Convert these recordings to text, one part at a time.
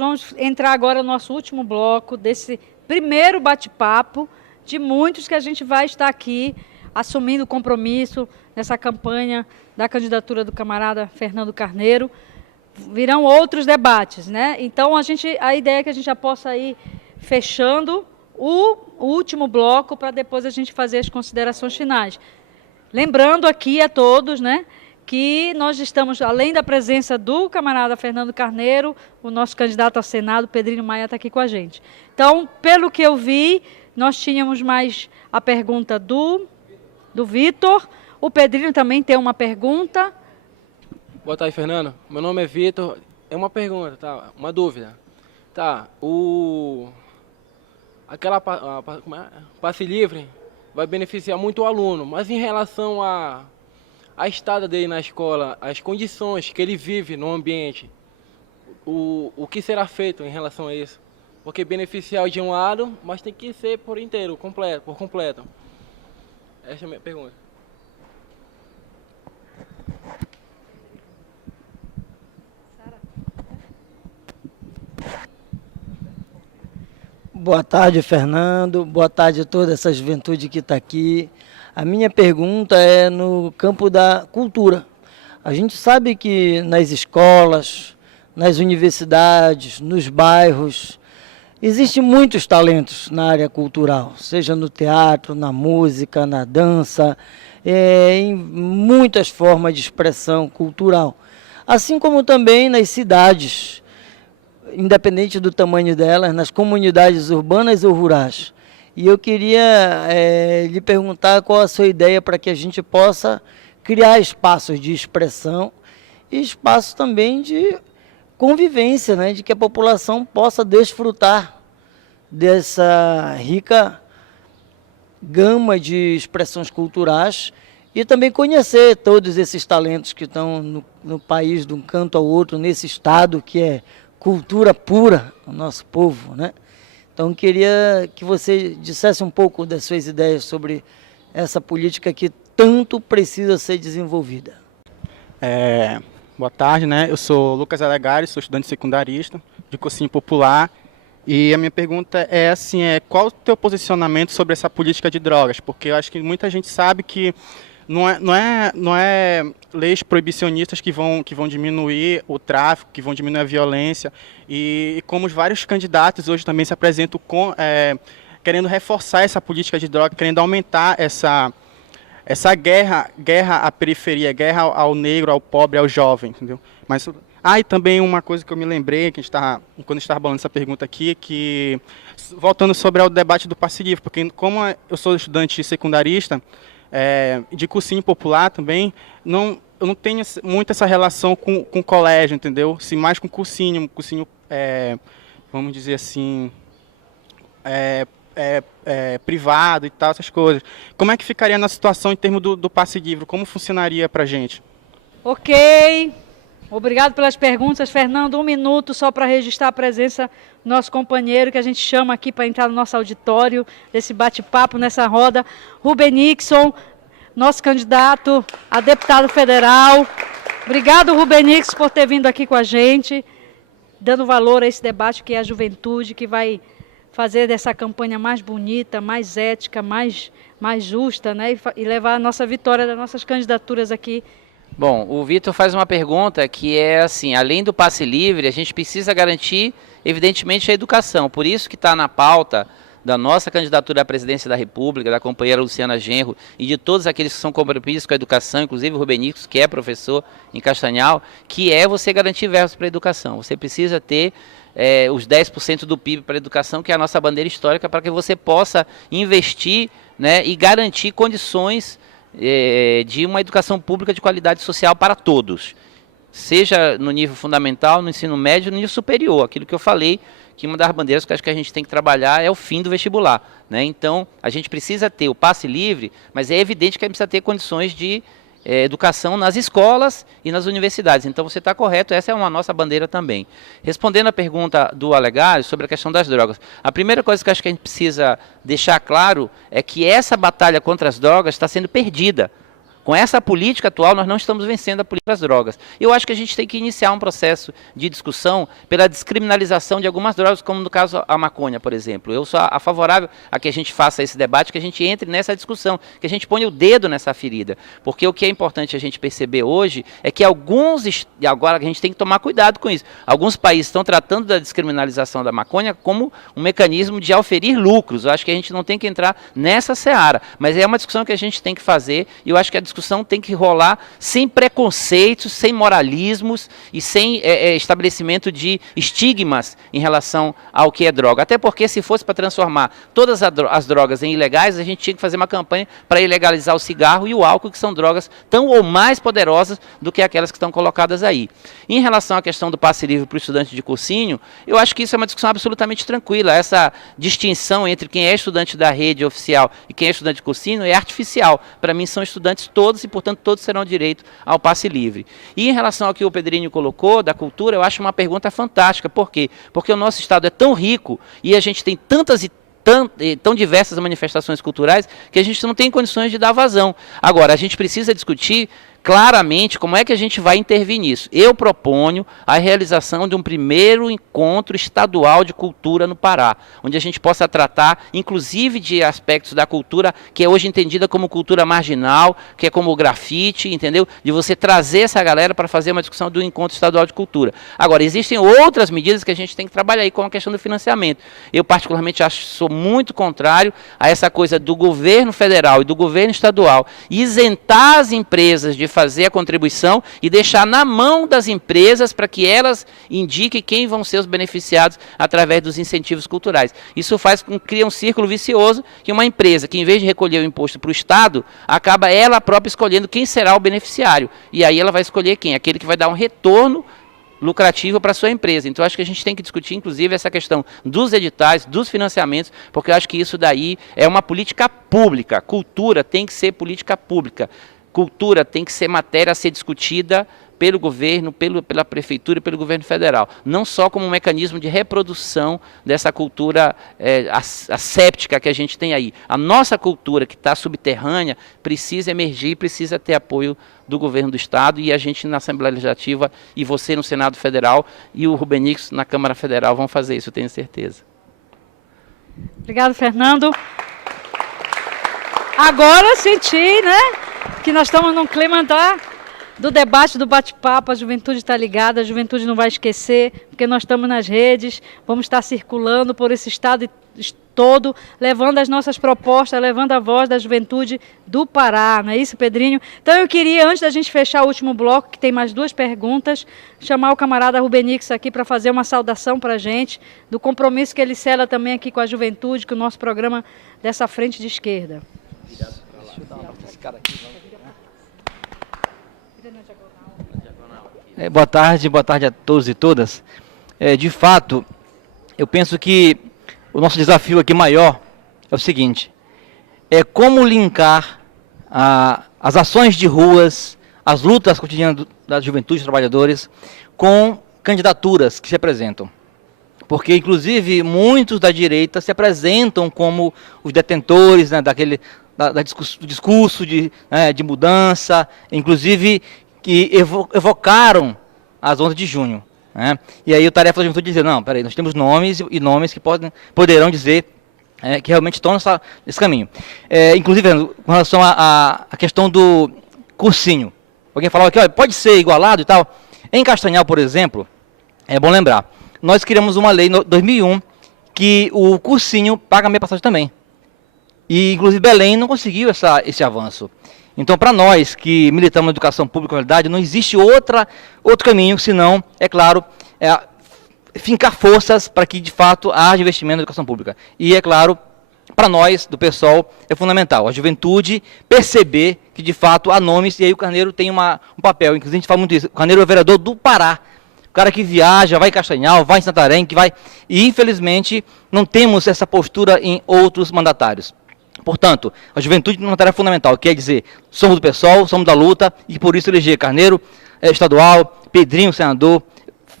vamos entrar agora no nosso último bloco desse primeiro bate-papo de muitos que a gente vai estar aqui assumindo compromisso nessa campanha da candidatura do camarada Fernando Carneiro. Virão outros debates, né? Então, a ideia é que a gente já possa ir fechando o último bloco para depois a gente fazer as considerações finais. Lembrando aqui a todos, né, que nós estamos, além da presença do camarada Fernando Carneiro, o nosso candidato ao Senado, Pedrinho Maia, está aqui com a gente. Então, pelo que eu vi, nós tínhamos mais a pergunta do Vitor. O Pedrinho também tem uma pergunta. Boa tarde, Fernando. Meu nome é Vitor. É uma pergunta, tá? Uma dúvida. Tá, passe livre vai beneficiar muito o aluno, mas em relação à estada dele na escola, as condições que ele vive no ambiente, o que será feito em relação a isso? Porque beneficiar de um lado, mas tem que ser por inteiro, por completo. Essa é a minha pergunta. Boa tarde, Fernando. Boa tarde a toda essa juventude que está aqui. A minha pergunta é no campo da cultura. A gente sabe que nas escolas, nas universidades, nos bairros, existem muitos talentos na área cultural, seja no teatro, na música, na dança, em muitas formas de expressão cultural. Assim como também nas cidades, independente do tamanho delas, nas comunidades urbanas ou rurais. E eu queria lhe perguntar qual a sua ideia para que a gente possa criar espaços de expressão e espaços também de convivência, né, de que a população possa desfrutar dessa rica gama de expressões culturais e também conhecer todos esses talentos que estão no país, de um canto ao outro, nesse estado que é cultura pura, o nosso povo, né? Então, queria que você dissesse um pouco das suas ideias sobre essa política que tanto precisa ser desenvolvida. Boa tarde, né? Eu sou Lucas Alegari, sou estudante secundarista de cursinho popular e a minha pergunta é assim, qual o teu posicionamento sobre essa política de drogas? Porque eu acho que muita gente sabe que não é leis proibicionistas que vão diminuir o tráfico, que vão diminuir a violência. E como os vários candidatos hoje também se apresentam querendo reforçar essa política de droga, querendo aumentar essa guerra à periferia, guerra ao negro, ao pobre, ao jovem, entendeu? Mas, e também uma coisa que eu me lembrei, quando a gente estava falando essa pergunta aqui, que, voltando sobre o debate do passe livre, porque como eu sou estudante secundarista, de cursinho popular também, eu não tenho muito essa relação com o colégio, entendeu? Sim, mais com cursinho, vamos dizer assim, privado e tal, essas coisas. Como é que ficaria na situação em termos do passe livre? Como funcionaria para a gente? Ok. Obrigado pelas perguntas, Fernando. 1 minuto só para registrar a presença do nosso companheiro, que a gente chama aqui para entrar no nosso auditório, desse bate-papo, nessa roda. Rubem Nixon, nosso candidato a deputado federal. Obrigado, Rubem Nixon, por ter vindo aqui com a gente, dando valor a esse debate que é a juventude, que vai fazer dessa campanha mais bonita, mais ética, mais justa, né? E levar a nossa vitória das nossas candidaturas aqui. Bom, o Vitor faz uma pergunta que é assim, além do passe livre, a gente precisa garantir, evidentemente, a educação. Por isso que está na pauta da nossa candidatura à presidência da República, da companheira Luciana Genro e de todos aqueles que são comprometidos com a educação, inclusive o Rubem Nixon, que é professor em Castanhal, que é você garantir versos para a educação. Você precisa ter os 10% do PIB para a educação, que é a nossa bandeira histórica, para que você possa investir, né, e garantir condições de uma educação pública de qualidade social para todos, seja no nível fundamental, no ensino médio, no nível superior. Aquilo que eu falei, que uma das bandeiras que eu acho que a gente tem que trabalhar é o fim do vestibular, né? Então, a gente precisa ter o passe livre, mas é evidente que a gente precisa ter condições de educação nas escolas e nas universidades. Então, você está correto, essa é uma nossa bandeira também. Respondendo a pergunta do Alegário sobre a questão das drogas, a primeira coisa que eu acho que a gente precisa deixar claro é que essa batalha contra as drogas está sendo perdida Com essa política atual, nós não estamos vencendo a política das drogas. Eu acho que a gente tem que iniciar um processo de discussão pela descriminalização de algumas drogas, como no caso a maconha, por exemplo. Eu sou favorável a que a gente faça esse debate, que a gente entre nessa discussão, que a gente ponha o dedo nessa ferida. Porque o que é importante a gente perceber hoje é que e agora a gente tem que tomar cuidado com isso, alguns países estão tratando da descriminalização da maconha como um mecanismo de auferir lucros. Eu acho que a gente não tem que entrar nessa seara, mas é uma discussão que a gente tem que fazer, e eu acho que a discussão tem que rolar sem preconceitos, sem moralismos e sem estabelecimento de estigmas em relação ao que é droga. Até porque se fosse para transformar todas as drogas em ilegais, a gente tinha que fazer uma campanha para ilegalizar o cigarro e o álcool, que são drogas tão ou mais poderosas do que aquelas que estão colocadas aí. Em relação à questão do passe livre para o estudante de cursinho, eu acho que isso é uma discussão absolutamente tranquila. Essa distinção entre quem é estudante da rede oficial e quem é estudante de cursinho é artificial. Para mim são estudantes todos e, portanto, todos terão direito ao passe livre. E em relação ao que o Pedrinho colocou, da cultura, eu acho uma pergunta fantástica. Por quê? Porque o nosso estado é tão rico e a gente tem tantas e tão diversas manifestações culturais que a gente não tem condições de dar vazão. Agora, a gente precisa discutir claramente como é que a gente vai intervir nisso. Eu proponho a realização de um primeiro encontro estadual de cultura no Pará, onde a gente possa tratar, inclusive, de aspectos da cultura que é hoje entendida como cultura marginal, que é como o grafite, entendeu? De você trazer essa galera para fazer uma discussão do encontro estadual de cultura. Agora, existem outras medidas que a gente tem que trabalhar aí, como a questão do financiamento. Eu, particularmente, sou muito contrário a essa coisa do governo federal e do governo estadual isentar as empresas de fazer a contribuição e deixar na mão das empresas para que elas indiquem quem vão ser os beneficiados através dos incentivos culturais. Isso cria um círculo vicioso, que uma empresa que, em vez de recolher o imposto para o Estado, acaba ela própria escolhendo quem será o beneficiário. E aí ela vai escolher quem? Aquele que vai dar um retorno lucrativo para a sua empresa. Então, acho que a gente tem que discutir, inclusive, essa questão dos editais, dos financiamentos, porque eu acho que isso daí é uma política pública. Cultura tem que ser política pública. Cultura tem que ser matéria a ser discutida pelo governo, pela prefeitura e pelo governo federal. Não só como um mecanismo de reprodução dessa cultura asséptica que a gente tem aí. A nossa cultura, que está subterrânea, precisa emergir, precisa ter apoio do governo do Estado, e a gente na Assembleia Legislativa, e você no Senado Federal, e o Rubenix na Câmara Federal vão fazer isso, eu tenho certeza. Obrigado, Fernando. Agora senti, né, que nós estamos num clima do debate, do bate-papo. A juventude está ligada, a juventude não vai esquecer, porque nós estamos nas redes, vamos estar circulando por esse estado todo, levando as nossas propostas, levando a voz da juventude do Pará, não é isso, Pedrinho? Então eu queria, antes da gente fechar o último bloco, que tem mais 2 perguntas, chamar o camarada Rubenix aqui para fazer uma saudação para a gente, do compromisso que ele cela também aqui com a juventude, com o nosso programa dessa frente de esquerda. Boa tarde a todos e todas. De fato, eu penso que o nosso desafio aqui maior é o seguinte: é como linkar as ações de ruas, as lutas cotidianas da juventude, dos trabalhadores, com candidaturas que se apresentam. Porque, inclusive, muitos da direita se apresentam como os detentores, né, do discurso de mudança, inclusive que evocaram as 11 de junho. Né? E aí o Tarefa da Juventude dizer, não, peraí, nós temos nomes e nomes que poderão dizer que realmente estão nesse caminho. Inclusive, com relação à questão do cursinho. Alguém falava que olha, pode ser igualado e tal. Em Castanhal, por exemplo, é bom lembrar, nós criamos uma lei em 2001 que o cursinho paga a meia passagem também. E, inclusive, Belém não conseguiu esse avanço. Então, para nós que militamos na educação pública, na verdade, não existe outro caminho, senão, é claro, fincar forças para que, de fato, haja investimento na educação pública. E, é claro, para nós, do PSOL, é fundamental a juventude perceber que, de fato, há nomes, e aí o Carneiro tem um papel. Inclusive, a gente fala muito isso. O Carneiro é o vereador do Pará. O cara que viaja, vai em Castanhal, vai em Santarém, que vai... E, infelizmente, não temos essa postura em outros mandatários. Portanto, a juventude tem uma tarefa fundamental, quer dizer, somos do PSOL, somos da luta, e por isso eleger Carneiro, estadual, Pedrinho, senador,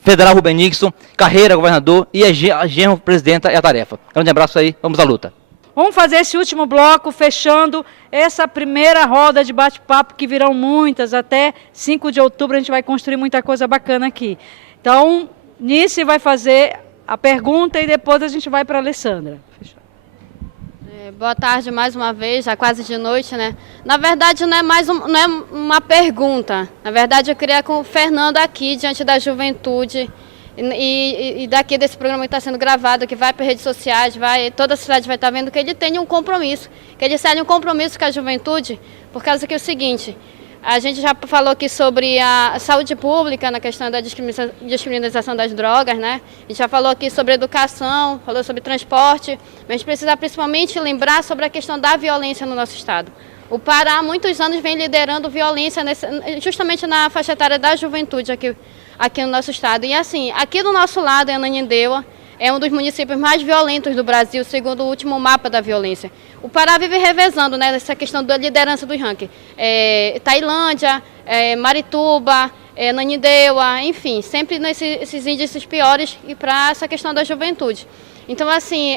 federal Rubenixson, Carreira, governador, e a Genro, presidenta, é a tarefa. Grande abraço aí, vamos à luta. Vamos fazer esse último bloco, fechando essa primeira roda de bate-papo, que virão muitas. Até 5 de outubro a gente vai construir muita coisa bacana aqui. Então, Nice vai fazer a pergunta e depois a gente vai para a Alessandra. Boa tarde mais uma vez, já quase de noite, né? Na verdade, não é uma pergunta. Na verdade, eu queria com o Fernando aqui, diante da juventude, e daqui desse programa que está sendo gravado, que vai para redes sociais, toda a cidade vai estar vendo, que ele tenha um compromisso, que ele tenha um compromisso com a juventude, por causa que é o seguinte, a gente já falou aqui sobre a saúde pública, na questão da descriminalização das drogas, né? A gente já falou aqui sobre educação, falou sobre transporte, mas a gente precisa principalmente lembrar sobre a questão da violência no nosso estado. O Pará, há muitos anos, vem liderando violência justamente na faixa etária da juventude aqui no nosso estado. E assim, aqui do nosso lado, em Ananindeua, é um dos municípios mais violentos do Brasil, segundo o último mapa da violência. O Pará vive revezando, né, nessa questão da liderança do ranking. Tailândia, Marituba, Ananindeua, enfim, sempre nesses índices piores e para essa questão da juventude. Então, assim,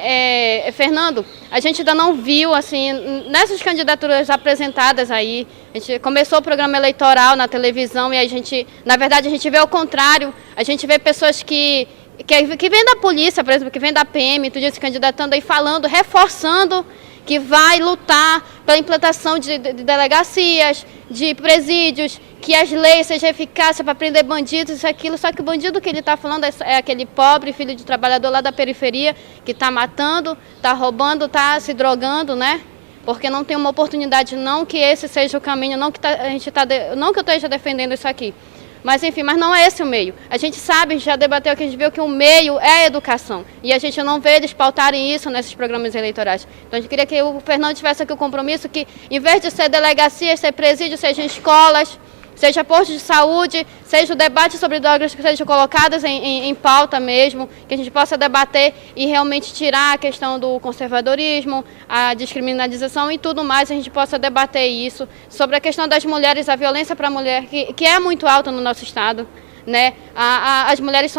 Fernando, a gente ainda não viu, assim, nessas candidaturas apresentadas aí, a gente começou o programa eleitoral na televisão e a gente, na verdade, a gente vê o contrário, a gente vê pessoas que vêm da polícia, por exemplo, que vêm da PM, tudo isso, se candidatando aí, falando, reforçando que vai lutar pela implantação de delegacias, de presídios, que as leis sejam eficazes para prender bandidos, isso e aquilo. Só que o bandido que ele está falando é aquele pobre filho de trabalhador lá da periferia, que está matando, está roubando, está se drogando, né? Porque não tem uma oportunidade, não que esse seja o caminho, não que não que eu esteja defendendo isso aqui. Mas, enfim, mas não é esse o meio. A gente sabe, já debateu aqui, a gente viu que o meio é a educação. E a gente não vê eles pautarem isso nesses programas eleitorais. Então, a gente queria que o Fernando tivesse aqui o compromisso que, em vez de ser delegacias, ser presídio, sejam escolas, seja postos de saúde, seja o debate sobre drogas que sejam colocadas em pauta mesmo, que a gente possa debater e realmente tirar a questão do conservadorismo, a descriminalização e tudo mais, a gente possa debater isso, sobre a questão das mulheres, a violência para a mulher, que é muito alta no nosso estado, né? As mulheres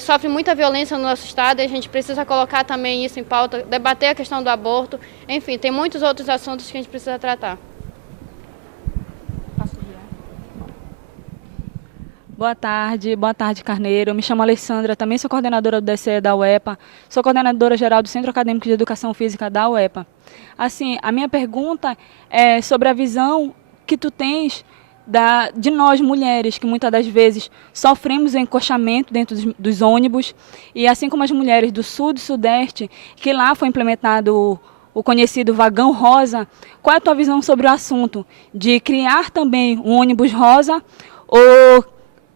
sofrem muita violência no nosso estado e a gente precisa colocar também isso em pauta, debater a questão do aborto, enfim, tem muitos outros assuntos que a gente precisa tratar. Boa tarde, Carneiro. Eu me chamo Alessandra, também sou coordenadora do DCE da UEPA, sou coordenadora geral do Centro Acadêmico de Educação Física da UEPA. Assim, a minha pergunta é sobre a visão que tu tens de nós mulheres, que muitas das vezes sofremos encoxamento dentro dos ônibus, e assim como as mulheres do Sul e do Sudeste, que lá foi implementado o conhecido vagão rosa. Qual é a tua visão sobre o assunto de criar também um ônibus rosa ou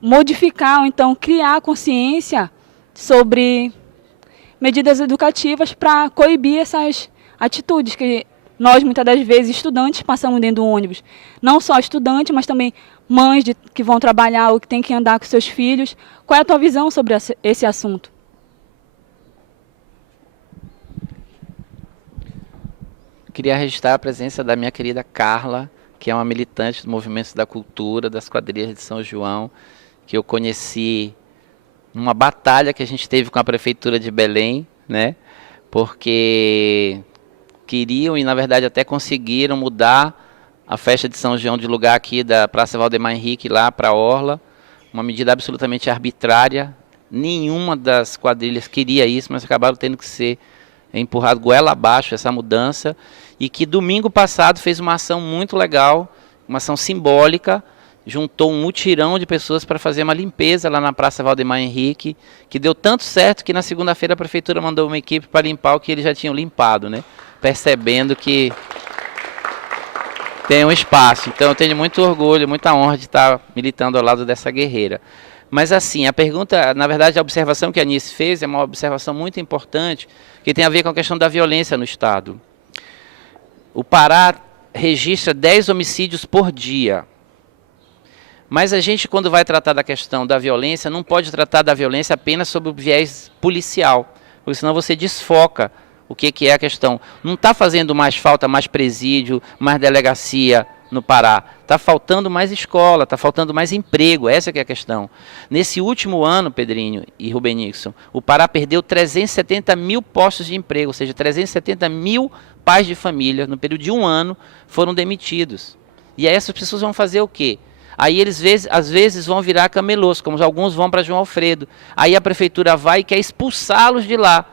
modificar, ou então criar consciência sobre medidas educativas para coibir essas atitudes que nós, muitas das vezes, estudantes, passamos dentro do ônibus. Não só estudantes, mas também mães que vão trabalhar ou que têm que andar com seus filhos. Qual é a tua visão sobre esse assunto? Queria registrar a presença da minha querida Carla, que é uma militante do Movimento da Cultura, das quadrilhas de São João, que eu conheci numa batalha que a gente teve com a Prefeitura de Belém, né? Porque queriam e, na verdade, até conseguiram mudar a festa de São João de lugar aqui da Praça Valdemar Henrique lá para a Orla, uma medida absolutamente arbitrária. Nenhuma das quadrilhas queria isso, mas acabaram tendo que ser empurrado goela abaixo essa mudança, e que domingo passado fez uma ação muito legal, uma ação simbólica, juntou um mutirão de pessoas para fazer uma limpeza lá na Praça Valdemar Henrique, que deu tanto certo que na segunda-feira a Prefeitura mandou uma equipe para limpar o que eles já tinham limpado, né? Percebendo que tem um espaço. Então eu tenho muito orgulho, muita honra de estar militando ao lado dessa guerreira. Mas assim, a pergunta, na verdade, a observação que a Anice fez é uma observação muito importante, que tem a ver com a questão da violência no Estado. O Pará registra 10 homicídios por dia. Mas a gente, quando vai tratar da questão da violência, não pode tratar da violência apenas sob o viés policial, porque senão você desfoca o que é a questão. Não está fazendo mais falta, mais presídio, mais delegacia no Pará? Está faltando mais escola, está faltando mais emprego, essa que é a questão. Nesse último ano, Pedrinho e Rubem Nixon, o Pará perdeu 370 mil postos de emprego, ou seja, 370 mil pais de família, no período de um ano, foram demitidos. E aí essas pessoas vão fazer o quê? Aí eles, às vezes, vão virar camelôs, como alguns vão para João Alfredo. Aí a prefeitura vai e quer expulsá-los de lá.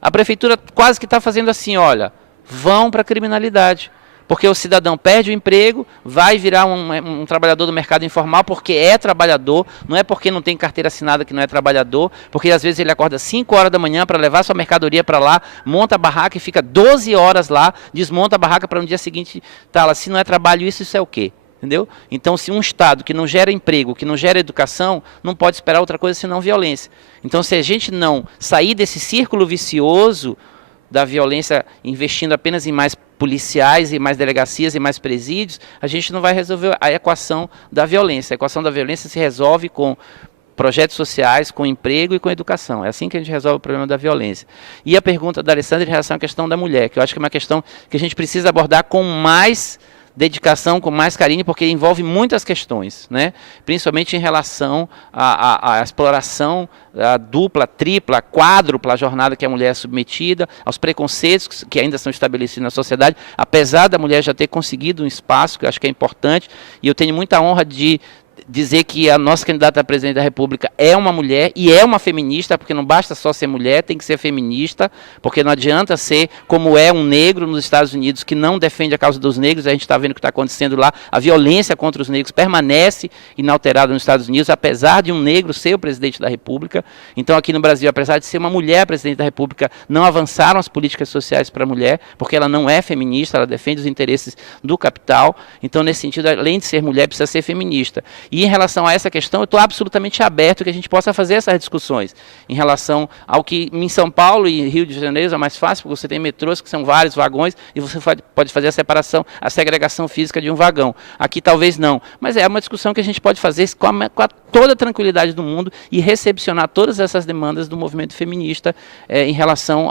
A prefeitura quase que está fazendo assim, olha, vão para a criminalidade. Porque o cidadão perde o emprego, vai virar um trabalhador do mercado informal porque é trabalhador, não é porque não tem carteira assinada que não é trabalhador, porque às vezes ele acorda 5 horas da manhã para levar sua mercadoria para lá, monta a barraca e fica 12 horas lá, desmonta a barraca para no dia seguinte estar lá. Se não é trabalho isso é o quê? Entendeu? Então, se um Estado que não gera emprego, que não gera educação, não pode esperar outra coisa senão violência. Então, se a gente não sair desse círculo vicioso da violência, investindo apenas em mais policiais, e mais delegacias e mais presídios, a gente não vai resolver a equação da violência. A equação da violência se resolve com projetos sociais, com emprego e com educação. É assim que a gente resolve o problema da violência. E a pergunta da Alessandra em relação à questão da mulher, que eu acho que é uma questão que a gente precisa abordar com mais dedicação, com mais carinho, porque envolve muitas questões, né? Principalmente em relação à exploração, a dupla, tripla, quádrupla jornada que a mulher é submetida, aos preconceitos que ainda são estabelecidos na sociedade, apesar da mulher já ter conseguido um espaço, que eu acho que é importante, e eu tenho muita honra de dizer que a nossa candidata a presidente da República é uma mulher e é uma feminista, porque não basta só ser mulher, tem que ser feminista, porque não adianta ser como é um negro nos Estados Unidos que não defende a causa dos negros. A gente está vendo o que está acontecendo lá, a violência contra os negros permanece inalterada nos Estados Unidos, apesar de um negro ser o presidente da República. Então aqui no Brasil, apesar de ser uma mulher presidente da República, não avançaram as políticas sociais para a mulher, porque ela não é feminista, ela defende os interesses do capital. Então nesse sentido, além de ser mulher, precisa ser feminista. E em relação a essa questão, eu estou absolutamente aberto que a gente possa fazer essas discussões. Em relação ao que em São Paulo e Rio de Janeiro é mais fácil, porque você tem metrôs que são vários vagões e você pode fazer a separação, a segregação física de um vagão. Aqui talvez não. Mas é uma discussão que a gente pode fazer com toda a tranquilidade do mundo e recepcionar todas essas demandas do movimento feminista em relação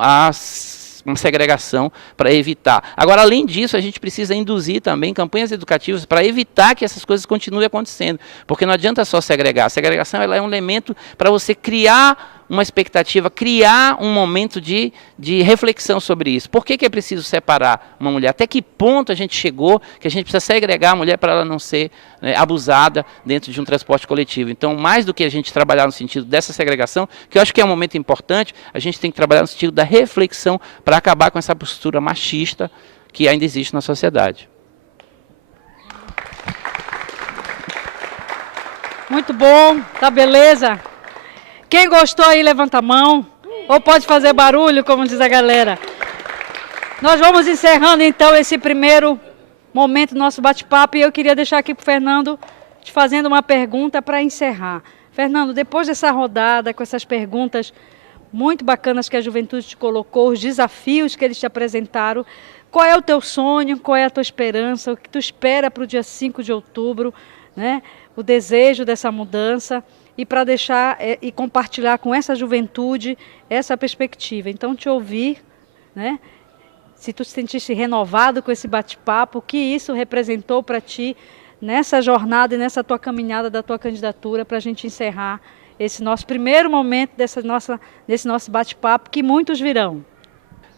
uma segregação para evitar. Agora, além disso, a gente precisa induzir também campanhas educativas para evitar que essas coisas continuem acontecendo, porque não adianta só segregar. A segregação ela é um elemento para você criar uma expectativa, criar um momento de reflexão sobre isso. Por que é preciso separar uma mulher? Até que ponto a gente chegou que a gente precisa segregar a mulher para ela não ser abusada dentro de um transporte coletivo? Então, mais do que a gente trabalhar no sentido dessa segregação, que eu acho que é um momento importante, a gente tem que trabalhar no sentido da reflexão para acabar com essa postura machista que ainda existe na sociedade. Muito bom, tá beleza? Quem gostou aí, levanta a mão. Ou pode fazer barulho, como diz a galera. Nós vamos encerrando, então, esse primeiro momento do nosso bate-papo. E eu queria deixar aqui para o Fernando te fazendo uma pergunta para encerrar. Fernando, depois dessa rodada, com essas perguntas muito bacanas que a juventude te colocou, os desafios que eles te apresentaram, qual é o teu sonho, qual é a tua esperança, o que tu espera para o dia 5 de outubro, né? O desejo dessa mudança, e para deixar e compartilhar com essa juventude essa perspectiva. Então, te ouvir, né? Se tu se sentisse renovado com esse bate-papo, o que isso representou para ti nessa jornada e nessa tua caminhada da tua candidatura, para a gente encerrar esse nosso primeiro momento desse nosso bate-papo, que muitos virão.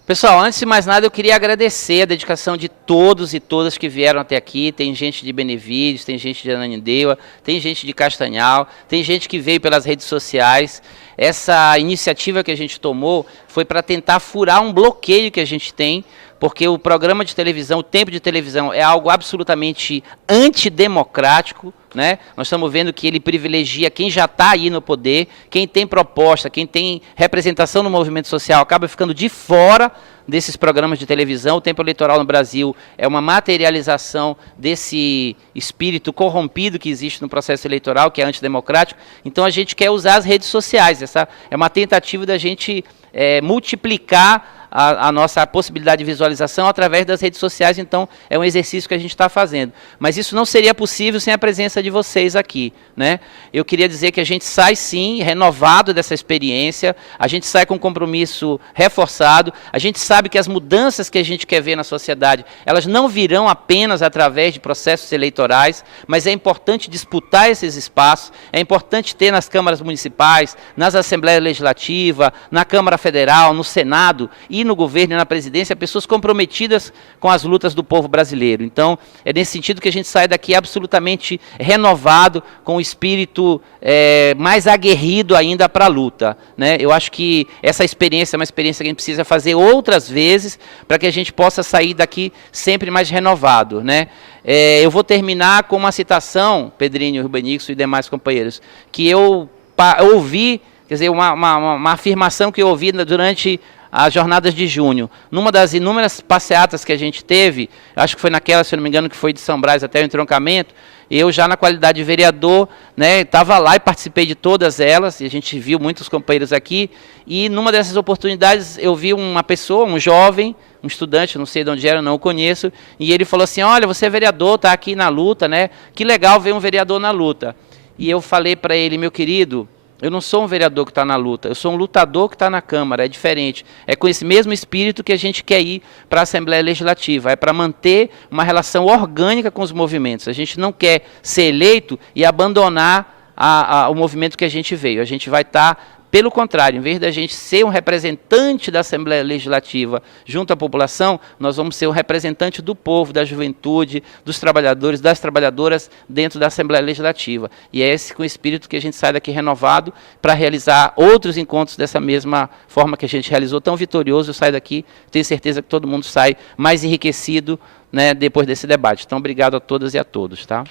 Pessoal, antes de mais nada, eu queria agradecer a dedicação de todos e todas que vieram até aqui. Tem gente de Benevídeos, tem gente de Ananindeua, tem gente de Castanhal, tem gente que veio pelas redes sociais. Essa iniciativa que a gente tomou foi para tentar furar um bloqueio que a gente tem, porque o programa de televisão, o tempo de televisão é algo absolutamente antidemocrático, né? Nós estamos vendo que ele privilegia quem já está aí no poder, quem tem proposta, quem tem representação no movimento social, acaba ficando de fora desses programas de televisão. O tempo eleitoral no Brasil é uma materialização desse espírito corrompido que existe no processo eleitoral, que é antidemocrático. Então a gente quer usar as redes sociais. Essa é uma tentativa da gente multiplicar a nossa possibilidade de visualização através das redes sociais, então é um exercício que a gente está fazendo. Mas isso não seria possível sem a presença de vocês aqui, né? Eu queria dizer que a gente sai sim renovado dessa experiência, a gente sai com um compromisso reforçado, a gente sabe que as mudanças que a gente quer ver na sociedade, elas não virão apenas através de processos eleitorais, mas é importante disputar esses espaços, é importante ter nas câmaras municipais, nas assembleias legislativas, na Câmara Federal, no Senado e no governo e na presidência, pessoas comprometidas com as lutas do povo brasileiro. Então, é nesse sentido que a gente sai daqui absolutamente renovado, com o espírito mais aguerrido ainda para a luta, né? Eu acho que essa experiência é uma experiência que a gente precisa fazer outras vezes para que a gente possa sair daqui sempre mais renovado, né? Eu vou terminar com uma citação, Pedrinho, Rubenixo e demais companheiros, que eu ouvi, quer dizer, uma afirmação que eu ouvi durante as jornadas de junho. Numa das inúmeras passeatas que a gente teve, acho que foi naquela, se eu não me engano, que foi de São Brás até o entroncamento, eu já na qualidade de vereador, né, estava lá e participei de todas elas, e a gente viu muitos companheiros aqui, e numa dessas oportunidades eu vi uma pessoa, um jovem, um estudante, não sei de onde era, não o conheço, e ele falou assim, olha, você é vereador, está aqui na luta, né, que legal ver um vereador na luta. E eu falei para ele, meu querido, eu não sou um vereador que está na luta, eu sou um lutador que está na Câmara, é diferente. É com esse mesmo espírito que a gente quer ir para a Assembleia Legislativa, é para manter uma relação orgânica com os movimentos. A gente não quer ser eleito e abandonar o movimento que a gente veio. A gente vai estar, pelo contrário, em vez da gente ser um representante da Assembleia Legislativa junto à população, nós vamos ser um representante do povo, da juventude, dos trabalhadores, das trabalhadoras dentro da Assembleia Legislativa. E é esse com o espírito que a gente sai daqui renovado para realizar outros encontros dessa mesma forma que a gente realizou, tão vitorioso. Eu saio daqui, tenho certeza que todo mundo sai mais enriquecido, né, depois desse debate. Então, obrigado a todas e a todos, tá?